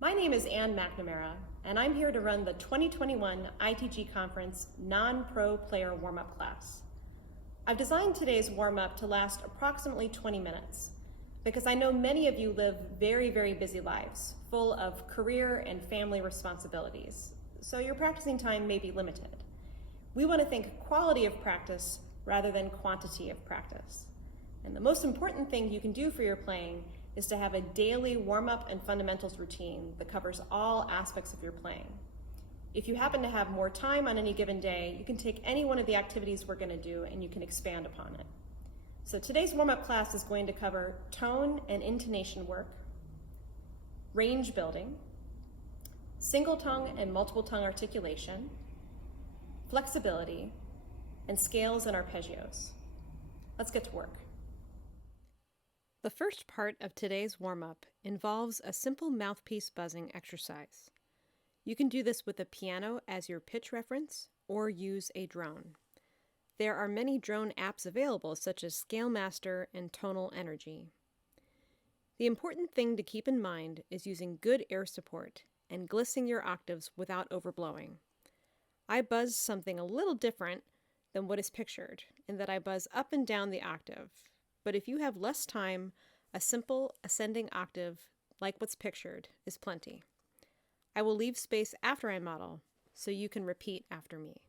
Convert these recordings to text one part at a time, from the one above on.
My name is Ann McNamara, and I'm here to run the 2021 ITG Conference Non-Pro Player Warm-Up class. I've designed today's warm-up to last approximately 20 minutes because I know many of you live very, very busy lives, full of career and family responsibilities, so your practicing time may be limited. We want to think quality of practice rather than quantity of practice. And the most important thing you can do for your playing is to have a daily warm-up and fundamentals routine that covers all aspects of your playing. If you happen to have more time on any given day, you can take any one of the activities we're going to do and you can expand upon it. So today's warm-up class is going to cover tone and intonation work, range building, single tongue and multiple tongue articulation, flexibility, and scales and arpeggios. Let's get to work. The first part of today's warm-up involves a simple mouthpiece buzzing exercise. You can do this with a piano as your pitch reference or use a drone. There are many drone apps available such as ScaleMaster and Tonal Energy. The important thing to keep in mind is using good air support and glissing your octaves without overblowing. I buzz something a little different than what is pictured in that I buzz up and down the octave. But if you have less time, a simple ascending octave, like what's pictured, is plenty. I will leave space after I model, so you can repeat after me.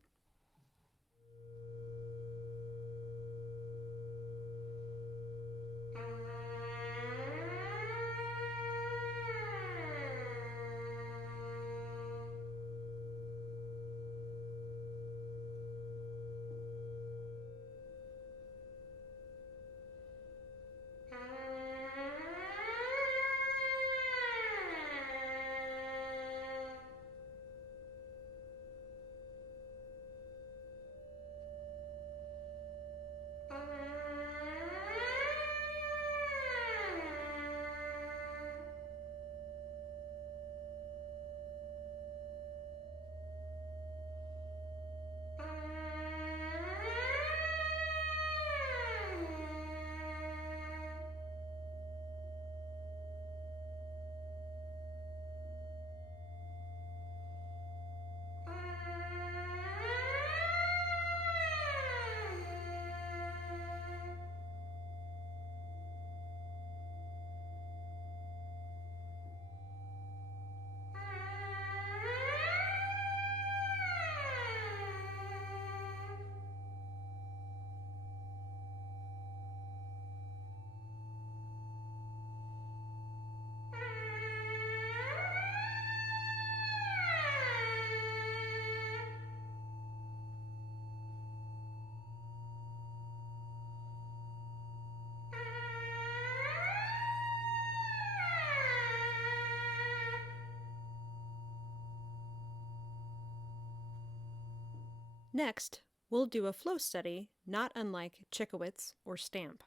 Next, we'll do a flow study not unlike Chickowitz or Stamp.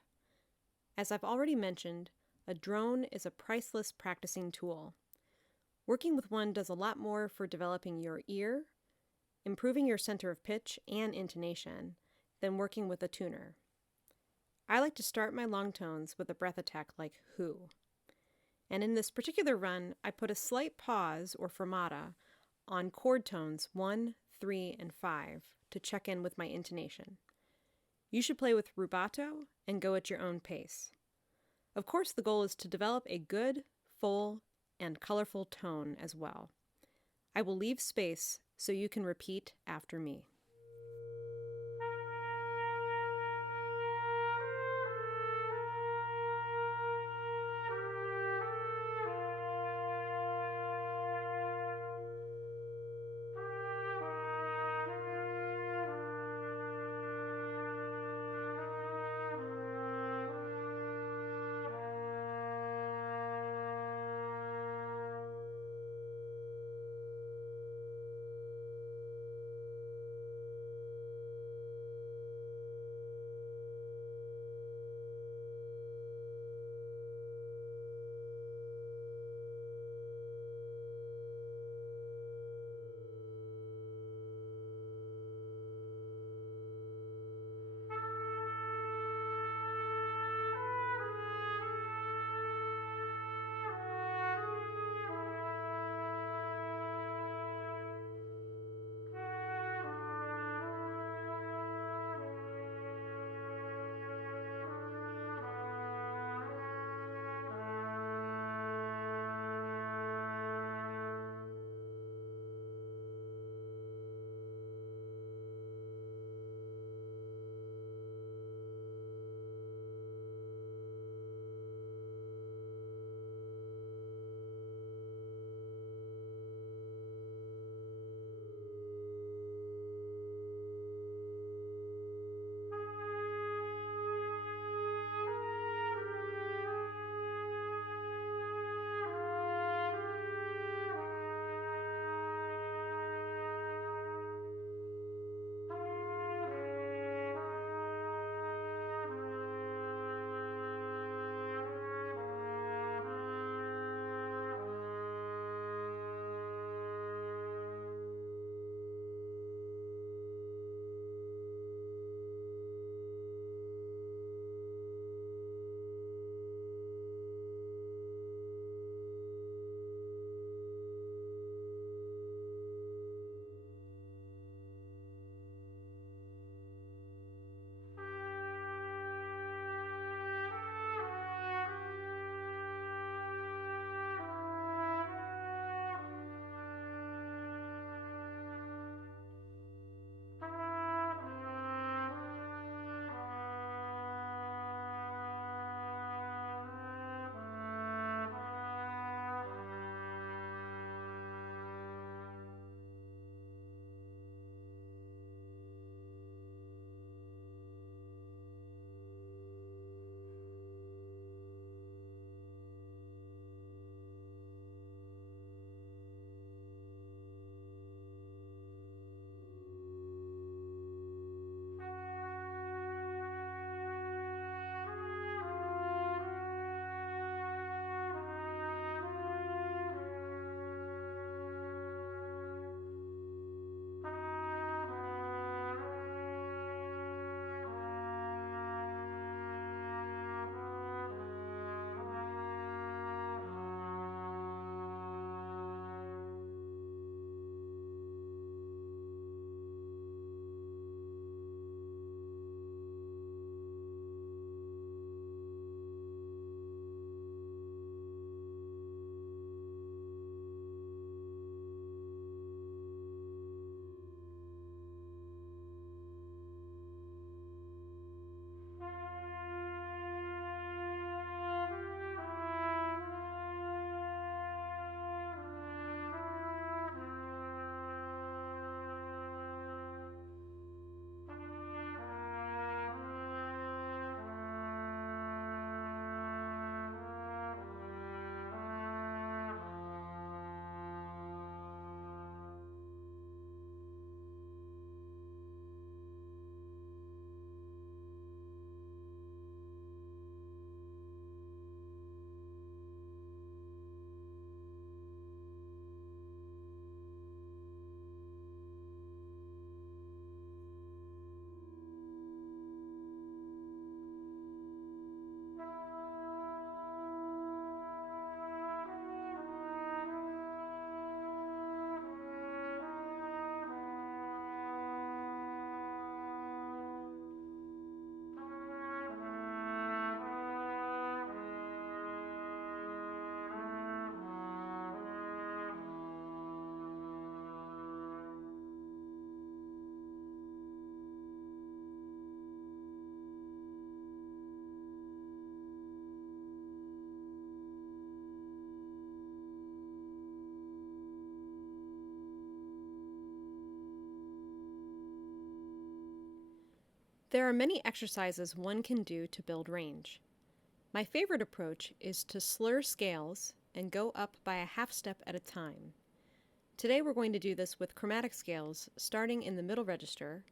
As I've already mentioned, a drone is a priceless practicing tool. Working with one does a lot more for developing your ear, improving your center of pitch and intonation, than working with a tuner. I like to start my long tones with a breath attack like who. And in this particular run, I put a slight pause or fermata on chord tones 1, 3, and 5 to check in with my intonation. You should play with rubato and go at your own pace. Of course, the goal is to develop a good, full, and colorful tone as well. I will leave space so you can repeat after me. There are many exercises one can do to build range. My favorite approach is to slur scales and go up by a half step at a time. Today we're going to do this with chromatic scales starting in the middle register,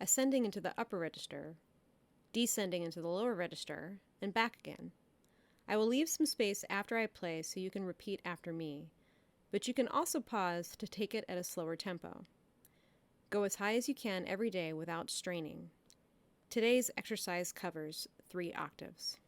ascending into the upper register, descending into the lower register, and back again. I will leave some space after I play so you can repeat after me, but you can also pause to take it at a slower tempo. Go as high as you can every day without straining. Today's exercise covers 3 octaves.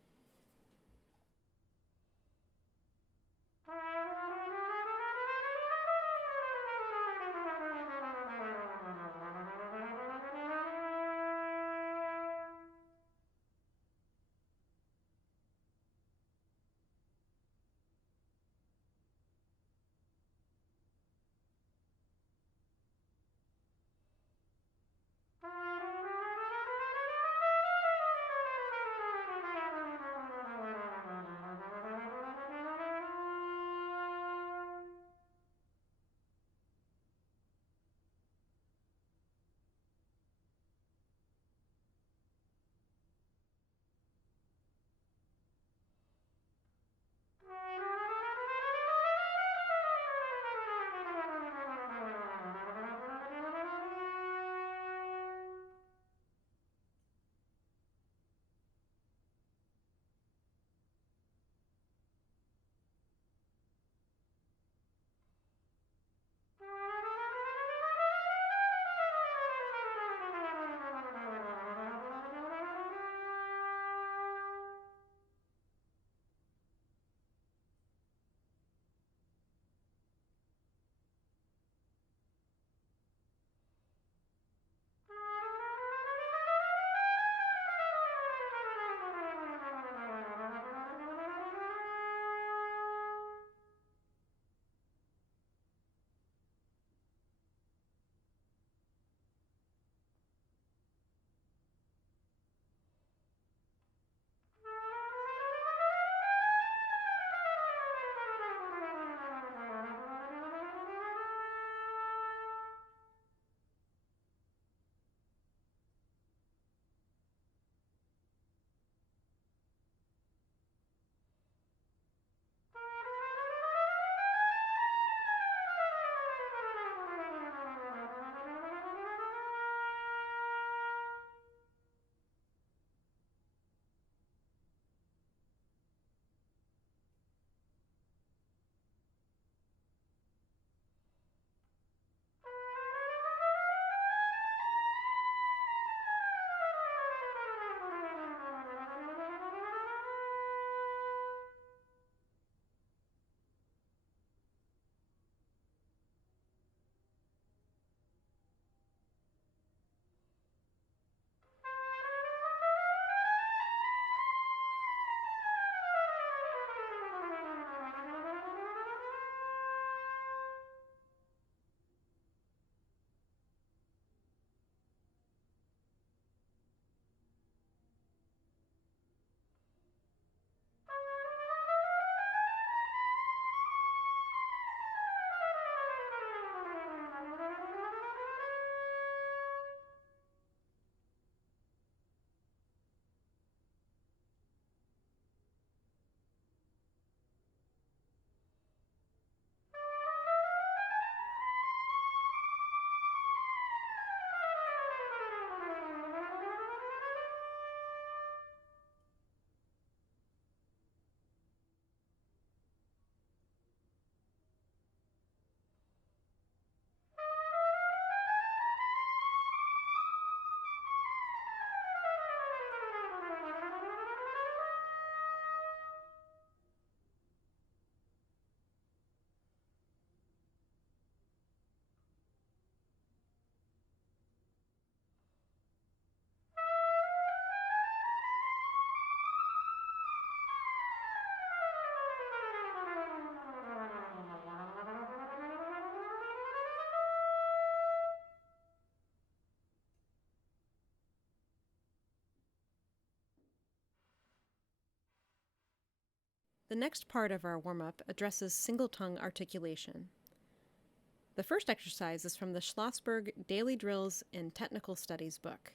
The next part of our warm-up addresses single-tongue articulation. The first exercise is from the Schlossberg Daily Drills in Technical Studies book.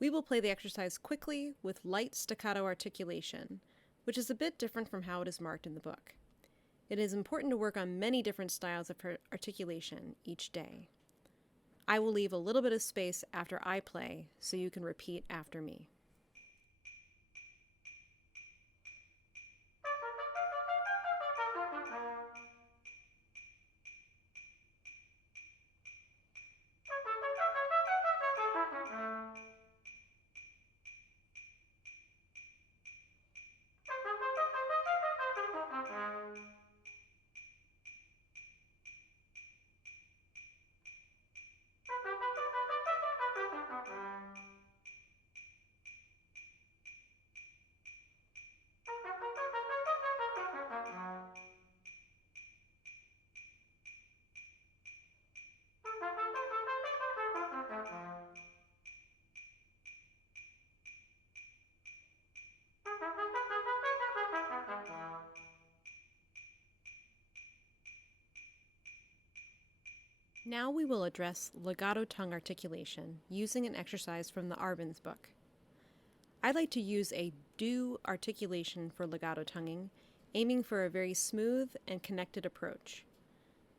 We will play the exercise quickly with light staccato articulation, which is a bit different from how it is marked in the book. It is important to work on many different styles of articulation each day. I will leave a little bit of space after I play so you can repeat after me. Now we will address legato tongue articulation using an exercise from the Arbenz book. I like to use a do articulation for legato tonguing, aiming for a very smooth and connected approach.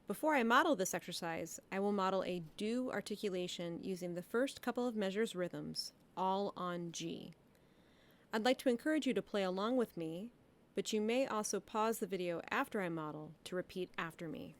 Before I model this exercise, I will model a do articulation using the first couple of measures rhythms, all on G. I'd like to encourage you to play along with me, but you may also pause the video after I model to repeat after me.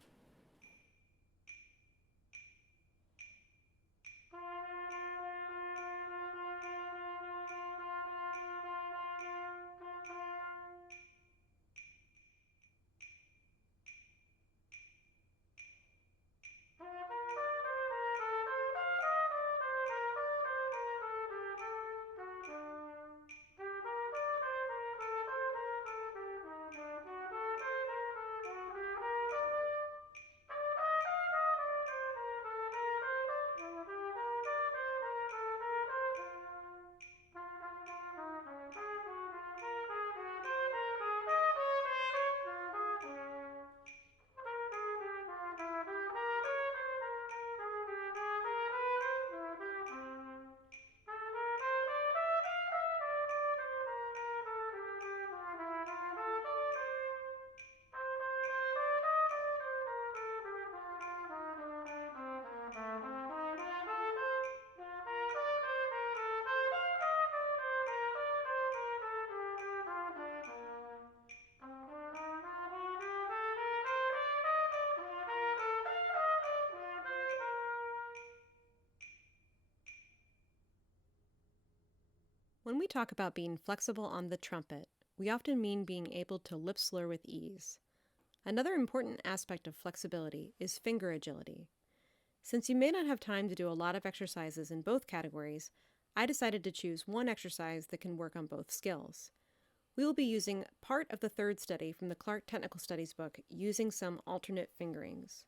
When we talk about being flexible on the trumpet, we often mean being able to lip slur with ease. Another important aspect of flexibility is finger agility. Since you may not have time to do a lot of exercises in both categories, I decided to choose one exercise that can work on both skills. We will be using part of the third study from the Clark Technical Studies book using some alternate fingerings.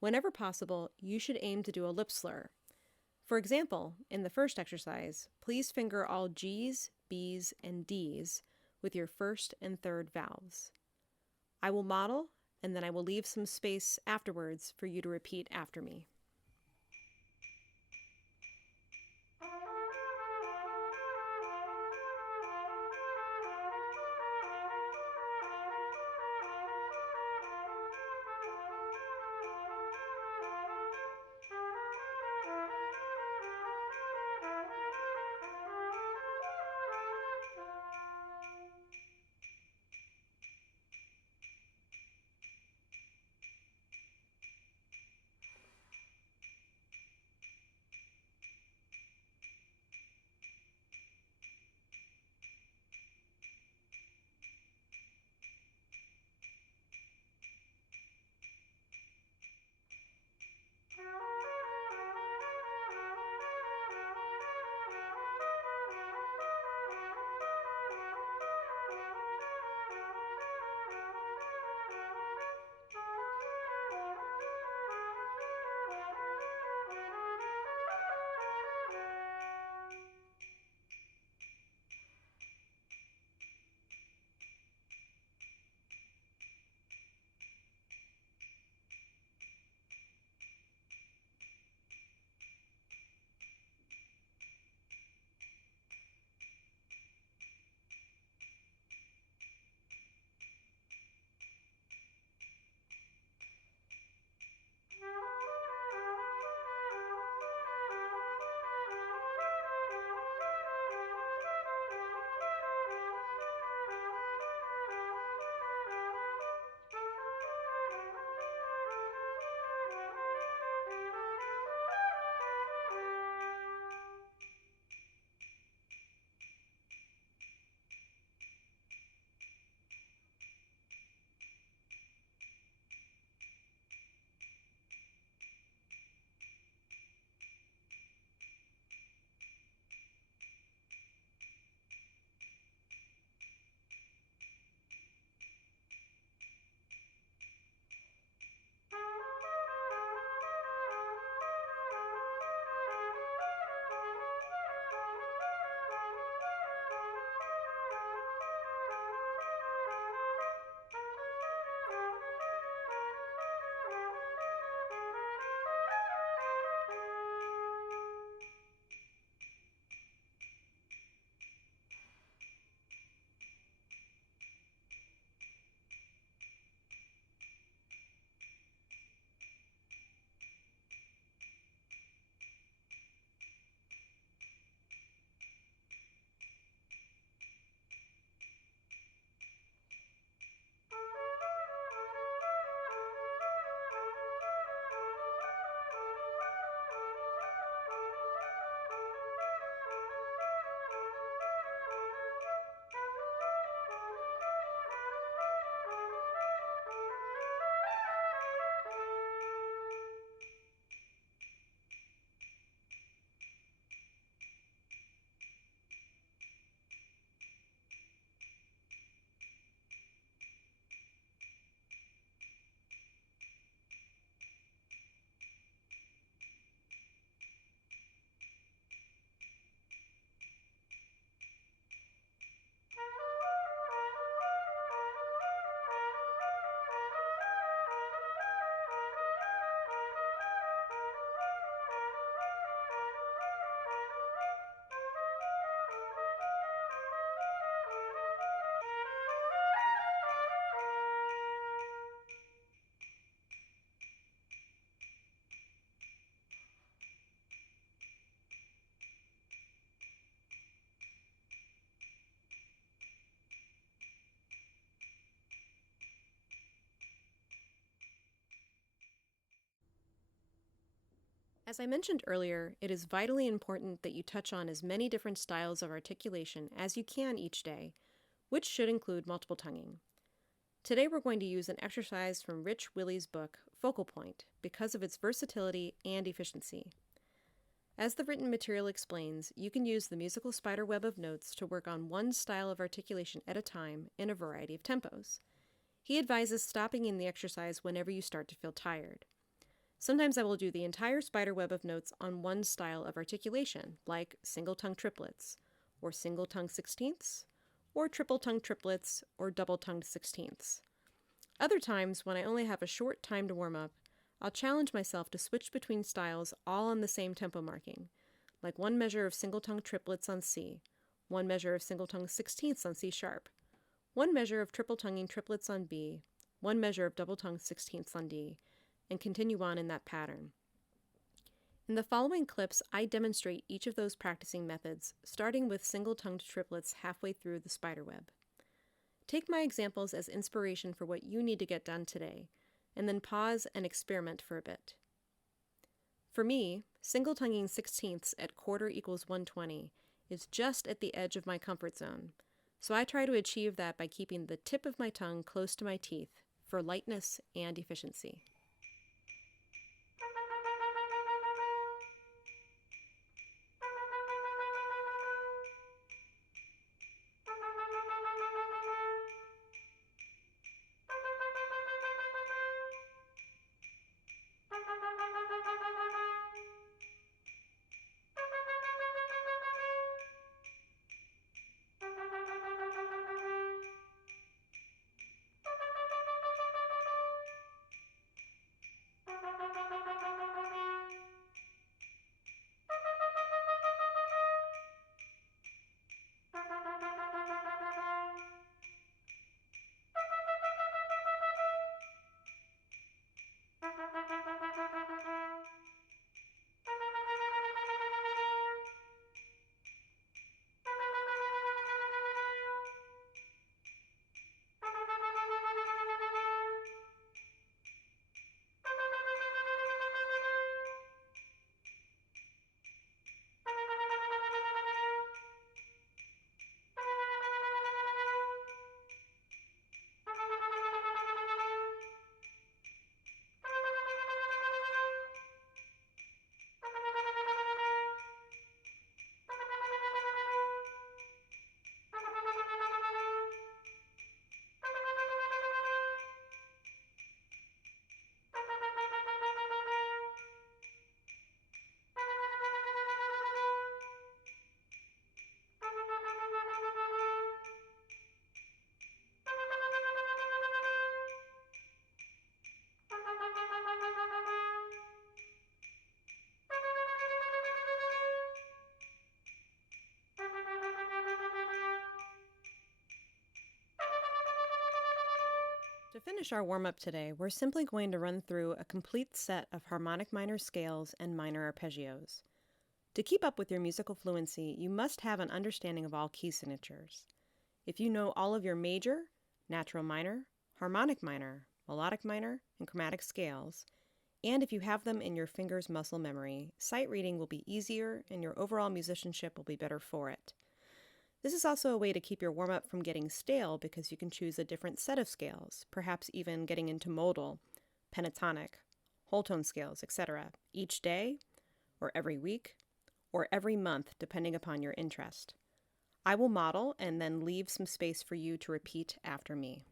Whenever possible, you should aim to do a lip slur. For example, in the first exercise, please finger all G's, B's, and D's with your first and third valves. I will model, and then I will leave some space afterwards for you to repeat after me. As I mentioned earlier, it is vitally important that you touch on as many different styles of articulation as you can each day, which should include multiple tonguing. Today we're going to use an exercise from Rich Willey's book, Focal Point, because of its versatility and efficiency. As the written material explains, you can use the musical spider web of notes to work on one style of articulation at a time in a variety of tempos. He advises stopping in the exercise whenever you start to feel tired. Sometimes I will do the entire spider web of notes on one style of articulation, like single-tongue triplets, or single-tongue sixteenths, or triple-tongue triplets, or double-tongued sixteenths. Other times, when I only have a short time to warm up, I'll challenge myself to switch between styles all on the same tempo marking, like one measure of single-tongue triplets on C, one measure of single-tongue sixteenths on C sharp, one measure of triple-tonguing triplets on B, one measure of double-tongue sixteenths on D, and continue on in that pattern. In the following clips, I demonstrate each of those practicing methods, starting with single-tongued triplets halfway through the spiderweb. Take my examples as inspiration for what you need to get done today, and then pause and experiment for a bit. For me, single-tonguing sixteenths at quarter equals 120 is just at the edge of my comfort zone, so I try to achieve that by keeping the tip of my tongue close to my teeth for lightness and efficiency. To finish our warm-up today, we're simply going to run through a complete set of harmonic minor scales and minor arpeggios. To keep up with your musical fluency, you must have an understanding of all key signatures. If you know all of your major, natural minor, harmonic minor, melodic minor, and chromatic scales, and if you have them in your fingers' muscle memory, sight reading will be easier and your overall musicianship will be better for it. This is also a way to keep your warm-up from getting stale because you can choose a different set of scales, perhaps even getting into modal, pentatonic, whole tone scales, etc., each day, or every week, or every month, depending upon your interest. I will model and then leave some space for you to repeat after me.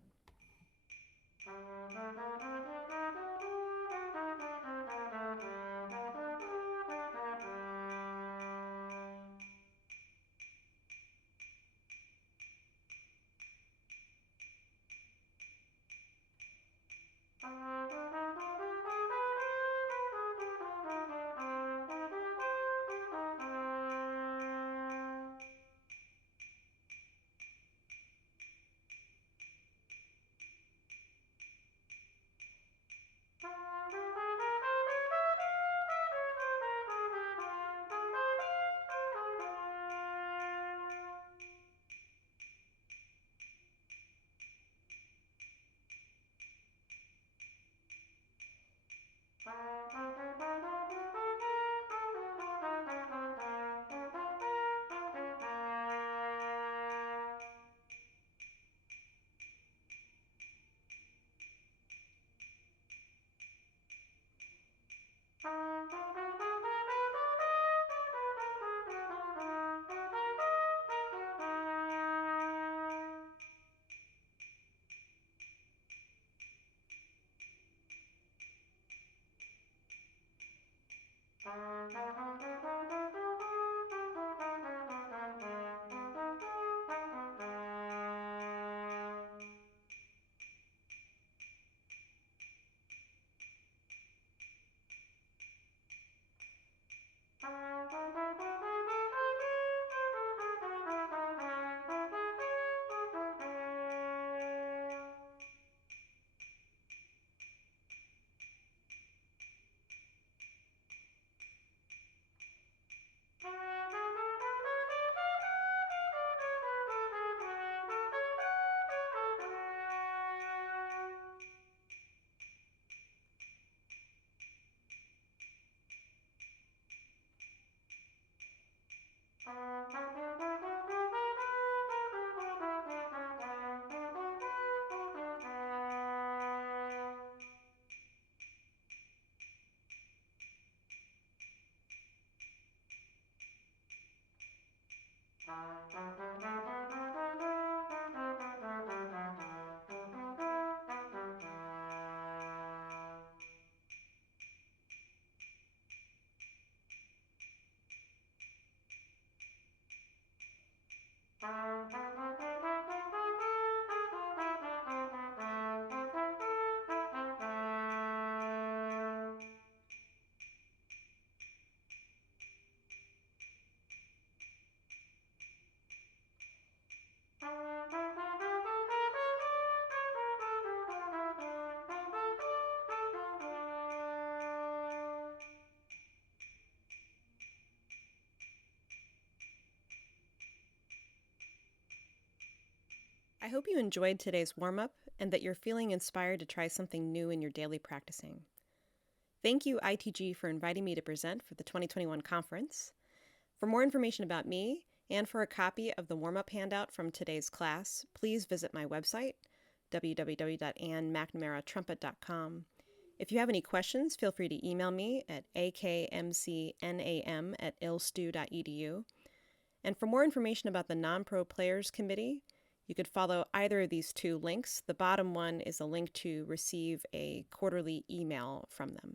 I hope you enjoyed today's warm-up and that you're feeling inspired to try something new in your daily practicing. Thank you, ITG, for inviting me to present for the 2021 conference. For more information about me and for a copy of the warm-up handout from today's class, please visit my website, www.annmcnamaratrumpet.com. If you have any questions, feel free to email me at akmcnam@ilstu.edu. And for more information about the Non-Pro Players Committee, you could follow either of these two links. The bottom one is a link to receive a quarterly email from them.